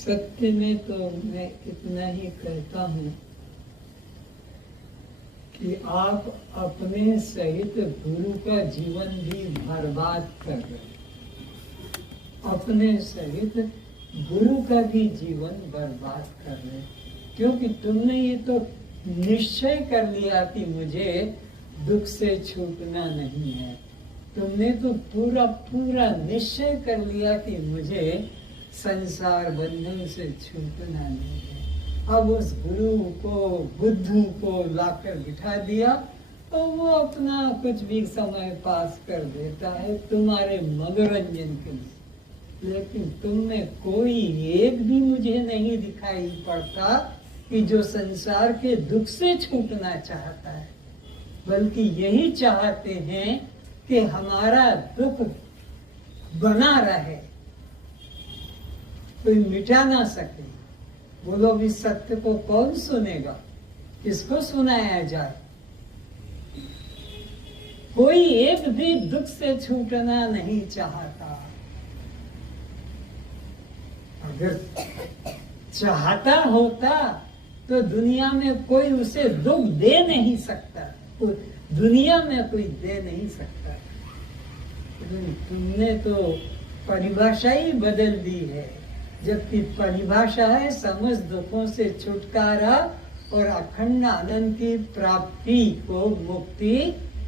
सत्य में तो मैं इतना ही कहता हूँ कि आप अपने सहित गुरु का जीवन भी बर्बाद कर रहे हैं। अपने सहित गुरु का भी जीवन बर्बाद कर रहे हैं, क्योंकि तुमने ये तो निश्चय कर लिया कि मुझे दुख से छूटना नहीं है। तुमने तो पूरा पूरा निश्चय कर लिया कि मुझे संसार बंधन से छूटना नहीं है। अब उस गुरु को, बुद्धू को लाकर बिठा दिया तो वो अपना कुछ भी समय पास कर देता है तुम्हारे मनोरंजन के लिए। लेकिन तुमने कोई एक भी मुझे नहीं दिखाई पड़ता कि जो संसार के दुख से छूटना चाहता है, बल्कि यही चाहते हैं कि हमारा दुख बना रहे, कोई मिटा ना सके। बोलो भी सत्य को कौन सुनेगा, किसको सुनाया जाए? कोई एक भी दुख से छूटना नहीं चाहता। अगर चाहता होता तो दुनिया में कोई उसे दुख दे नहीं सकता, दुनिया में कोई दे नहीं सकता। तुमने तो परिभाषा ही बदल दी है, जबकि परिभाषा है समस्त दुखों से छुटकारा और अखंड आनंद की प्राप्ति को मुक्ति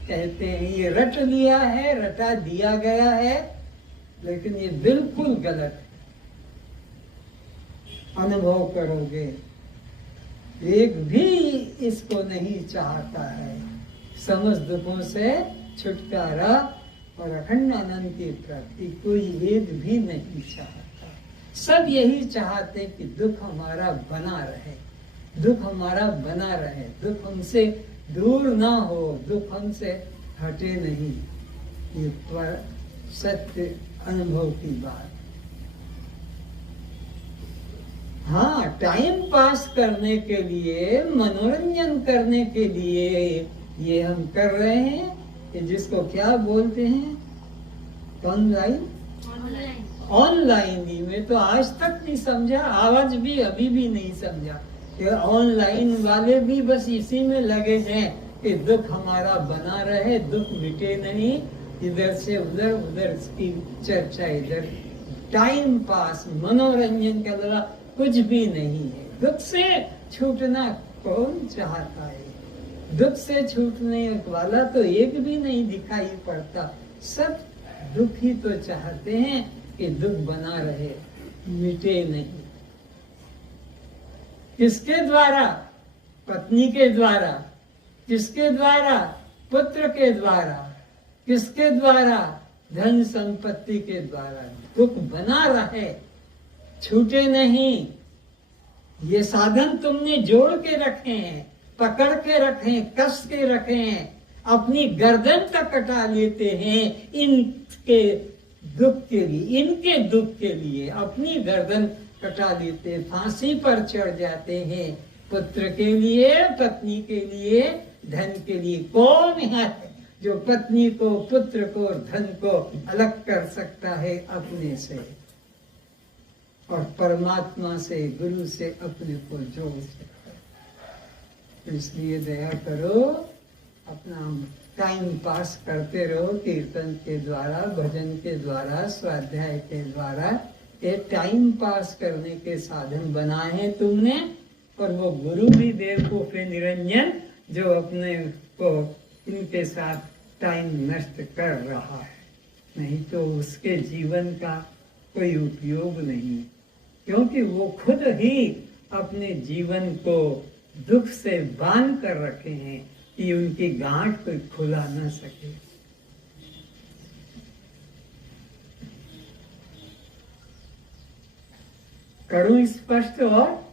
कहते हैं। ये रट लिया है, रटा दिया गया है, लेकिन ये बिल्कुल गलत है। अनुभव करोगे, एक भी इसको नहीं चाहता है। समस्त दुखों से छुटकारा और अखंड आनंद की प्राप्ति कोई एक भी नहीं चाहता। सब यही चाहते कि दुख हमारा बना रहे, दुख हमारा बना रहे, दुख हमसे दूर ना हो, दुख हमसे हटे नहीं। ये पर सत्य अनुभव की बात। हाँ, टाइम पास करने के लिए, मनोरंजन करने के लिए ये हम कर रहे हैं कि जिसको क्या बोलते हैं, ऑनलाइन ही। मैं तो आज तक नहीं समझा, आज भी अभी भी नहीं समझा कि ऑनलाइन वाले भी बस इसी में लगे हैं कि दुख हमारा बना रहे, दुख मिटे नहीं। इधर से उधर, उधर की चर्चा, इधर टाइम पास, मनोरंजन के अलावा कुछ भी नहीं है। दुख से छूटना कौन चाहता है? दुख से छूटने वाला तो एक भी नहीं दिखाई पड़ता। सब दुख ही तो चाहते हैं कि दुख बना रहे, मिटे नहीं। किसके द्वारा? पत्नी के द्वारा। किसके द्वारा? पुत्र के द्वारा। किसके द्वारा? धन संपत्ति के द्वारा। दुख बना रहे, छूटे नहीं। ये साधन तुमने जोड़ के रखे हैं, पकड़ के रखे हैं, कस के रखे हैं, अपनी गर्दन तक कटा लेते हैं इनके दुख के लिए, इनके दुख के लिए अपनी गर्दन कटा लेते, फांसी पर चढ़ जाते हैं। पुत्र के लिए, पत्नी के लिए, धन के लिए। कौन है जो पत्नी को, पुत्र को और धन को अलग कर सकता है अपने से और परमात्मा से, गुरु से अपने को जोड़ सकता है? इसलिए दया करो, अपना टाइम पास करते रहो। कीर्तन के द्वारा, भजन के द्वारा, स्वाध्याय के द्वारा ये टाइम पास करने के साधन बनाए हैं तुमने। और वो गुरु भी बेवकूफ है निरंजन, जो अपने को इनके साथ टाइम नष्ट कर रहा है। नहीं तो उसके जीवन का कोई उपयोग नहीं, क्योंकि वो खुद ही अपने जीवन को दुख से बांध कर रखे हैं कि उनकी गांठ कोई खुला न सके। करूं स्पष्ट? और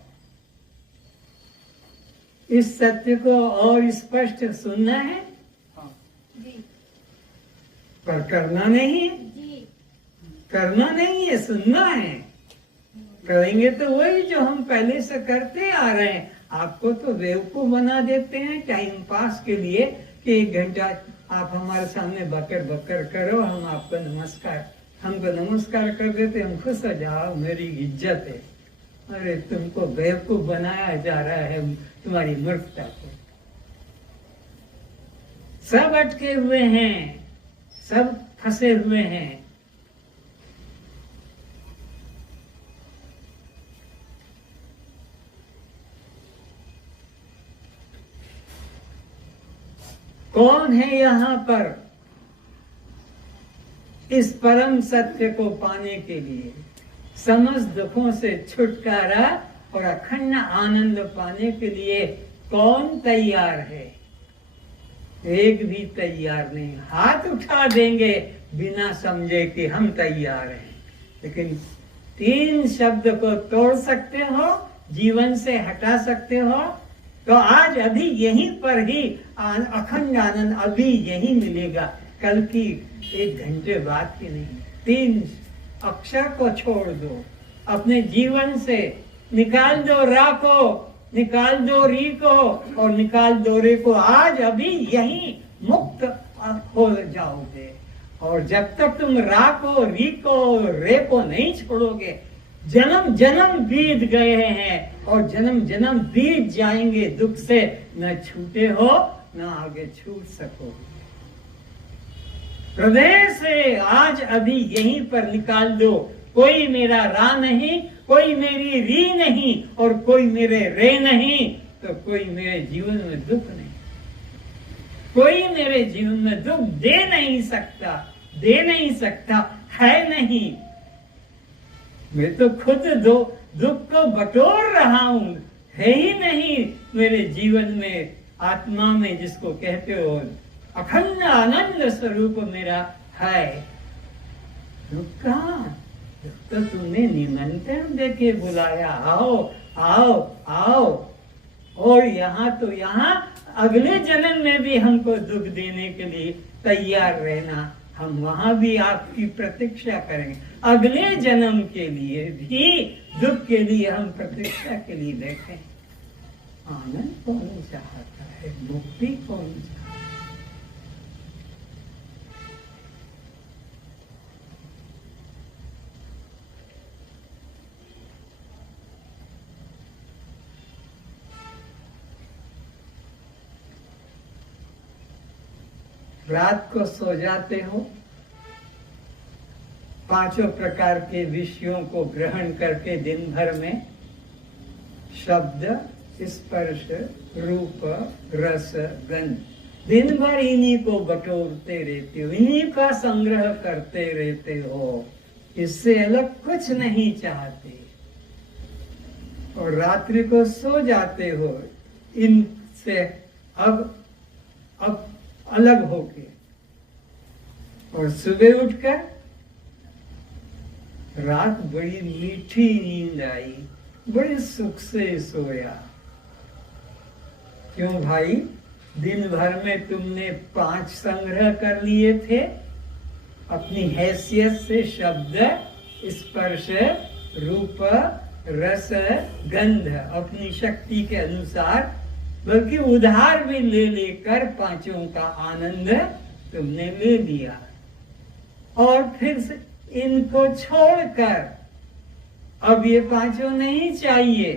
इस सत्य को और स्पष्ट सुनना है, पर करना नहीं है। करना नहीं है, सुनना है। करेंगे तो वही जो हम पहले से करते आ रहे हैं। आपको तो बेवकूफ बना देते हैं टाइम पास के लिए कि 1 घंटा आप हमारे सामने बकर बकर करो, हम आपको नमस्कार, हमको नमस्कार कर देते, हम खुश हो जाओ, मेरी इज्जत है। अरे तुमको बेवकूफ बनाया जा रहा है तुम्हारी मूर्खता को। सब अटके हुए हैं, सब फंसे हुए हैं। कौन है यहाँ पर इस परम सत्य को पाने के लिए, समस्त दुखों से छुटकारा और अखंड आनंद पाने के लिए कौन तैयार है? एक भी तैयार नहीं। हाथ उठा देंगे बिना समझे कि हम तैयार हैं, लेकिन 3 शब्द को तोड़ सकते हो, जीवन से हटा सकते हो, तो आज अभी यहीं पर ही अखंड आनंद अभी यही मिलेगा, कल की 1 घंटे बाद की नहीं। 3 अक्षर को छोड़ दो, अपने जीवन से निकाल दो रा को, निकाल दो री को और निकाल दो रे को। आज अभी यही मुक्त हो जाओगे। और जब तक तुम रा को, री को, रे को नहीं छोड़ोगे, जन्म जन्म बीत गए हैं और जन्म जन्म बीत जाएंगे, दुख से न छूटे हो न आगे छूट सकोगे। हृदय से आज अभी यहीं पर निकाल दो, कोई मेरा रा नहीं, कोई मेरी री नहीं और कोई मेरे रे नहीं, तो कोई मेरे जीवन में दुख नहीं, कोई मेरे जीवन में दुख दे नहीं सकता, है नहीं। मैं तो खुद दुख को बटोर रहा हूं, है ही नहीं मेरे जीवन में, आत्मा में जिसको कहते हो अखंड आनंद स्वरूप मेरा है। दुख कहाँ? तो तुमने निमंत्रण देके बुलाया, आओ आओ आओ, और यहाँ तो यहाँ अगले जन्म में भी हमको दुख देने के लिए तैयार रहना। हम वहां भी आपकी प्रतीक्षा करेंगे, अगले जन्म के लिए भी दुख के लिए हम प्रतीक्षा के लिए बैठे। आनंद कौन चाहता है? मुक्ति कौन चाहता है? रात को सो जाते हो, 5 प्रकार के विषयों को ग्रहण करके दिन भर में शब्द, स्पर्श, रूप, रस, गंध, दिन भर इन्हीं को बटोरते रहते हो, इन्हीं का संग्रह करते रहते हो, इससे अलग कुछ नहीं चाहते। और रात्रि को सो जाते हो इनसे अब अलग होके, और सुबह उठकर रात बड़ी मीठी नींद आई, बड़े सुख से सोया। क्यों भाई? दिन भर में तुमने 5 संग्रह कर लिए थे अपनी हैसियत से, शब्द, स्पर्श, रूप, रस, गंध, अपनी शक्ति के अनुसार, बल्कि उधार भी ले लेकर 5 का आनंद तुमने ले लिया। और फिर से इनको छोड़कर अब ये 5 नहीं चाहिए,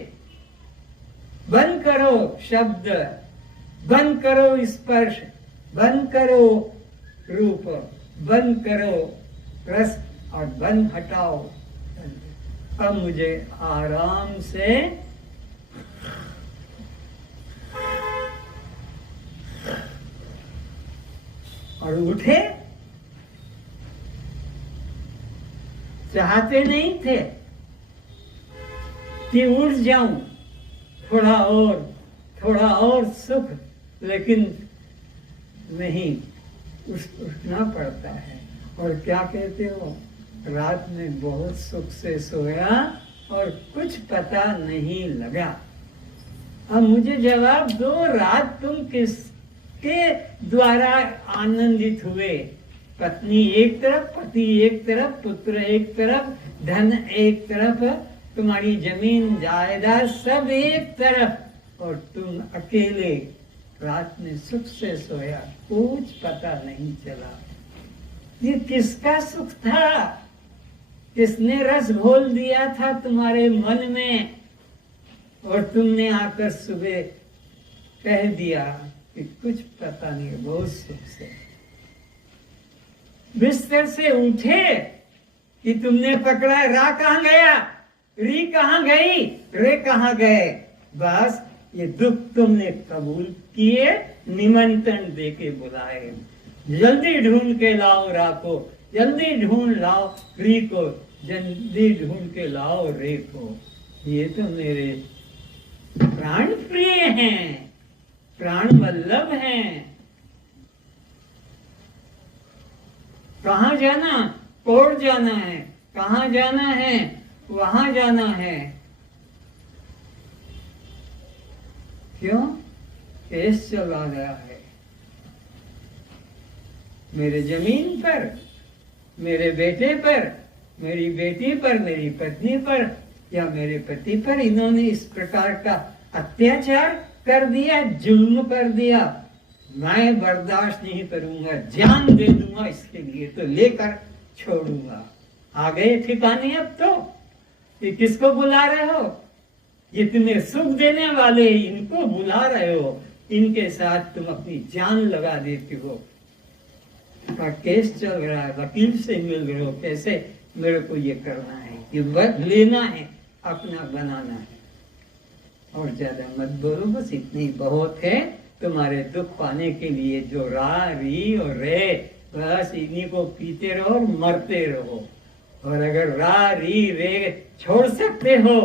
बंद करो शब्द, बंद करो स्पर्श, बंद करो रूप, बंद करो रस और बंद हटाओ। अब मुझे आराम से और उठे, चाहते नहीं थे कि उठ जाऊं, थोड़ा और सुख, लेकिन नहीं, उठना पड़ता है। और क्या कहते हो? रात में बहुत सुख से सोया और कुछ पता नहीं लगा। अब मुझे जवाब दो, रात तुम किसके द्वारा आनंदित हुए? पत्नी एक तरफ, पति एक तरफ, पुत्र एक तरफ, धन एक तरफ, तुम्हारी जमीन जायदाद सब एक तरफ, और तुम अकेले रात में सुख से सोया, कुछ पता नहीं चला। ये किसका सुख था? किसने रस घोल दिया था तुम्हारे मन में और तुमने आकर सुबह कह दिया कि कुछ पता नहीं, बहुत सुख से बिस्तर से उठे कि तुमने पकड़ा, रा कहां गया, री कहां गई, रे कहां गए। बस ये दुख तुमने कबूल किए, निमंत्रण देके बुलाए। जल्दी ढूंढ के लाओ रा को, जल्दी ढूंढ लाओ री को, जल्दी ढूंढ के लाओ रे को। ये तो मेरे प्राण प्रिय हैं, प्राण वल्लभ हैं। कहाँ जाना, कोर्ट जाना है, कहाँ जाना है, वहां जाना है। क्यों? केस चला गया है मेरे जमीन पर, मेरे बेटे पर, मेरी बेटी पर, मेरी पत्नी पर या मेरे पति पर। इन्होंने इस प्रकार का अत्याचार कर दिया, जुल्म कर दिया। मैं बर्दाश्त नहीं करूंगा, जान दे दूंगा इसके लिए, तो लेकर छोड़ूंगा। आ गए ठिकाने अब तो। ये किसको बुला रहे हो? ये तुम्हें सुख देने वाले इनको बुला रहे हो, इनके साथ तुम अपनी जान लगा देते हो। का केस चल रहा है, वकील से मिल रहे हो, कैसे मेरे को ये करना है, ये वक्त लेना है, अपना बनाना है। और ज्यादा मत बोलो, बस इतनी बहुत है तुम्हारे दुख पाने के लिए। जो रा, री और रे, बस इन्हीं को पीते रहो और मरते रहो। और अगर रा, री, रे छोड़ सकते हो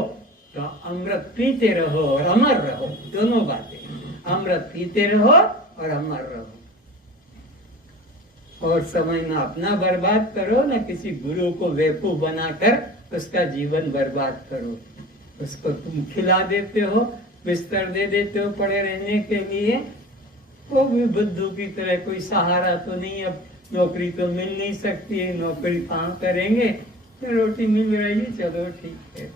तो अमृत पीते रहो और अमर रहो। दोनों बातें, अमृत पीते रहो और अमर रहो। और समय ना अपना बर्बाद करो, ना किसी गुरु को बेवकूफ बनाकर उसका जीवन बर्बाद करो। उसको तुम खिला देते हो, बिस्तर दे देते हो पड़े रहने के लिए, वो भी बुद्धू की तरह कोई सहारा तो नहीं। अब नौकरी तो मिल नहीं सकती है, नौकरी कहाँ करेंगे, तो रोटी मिल रही है, चलो ठीक है।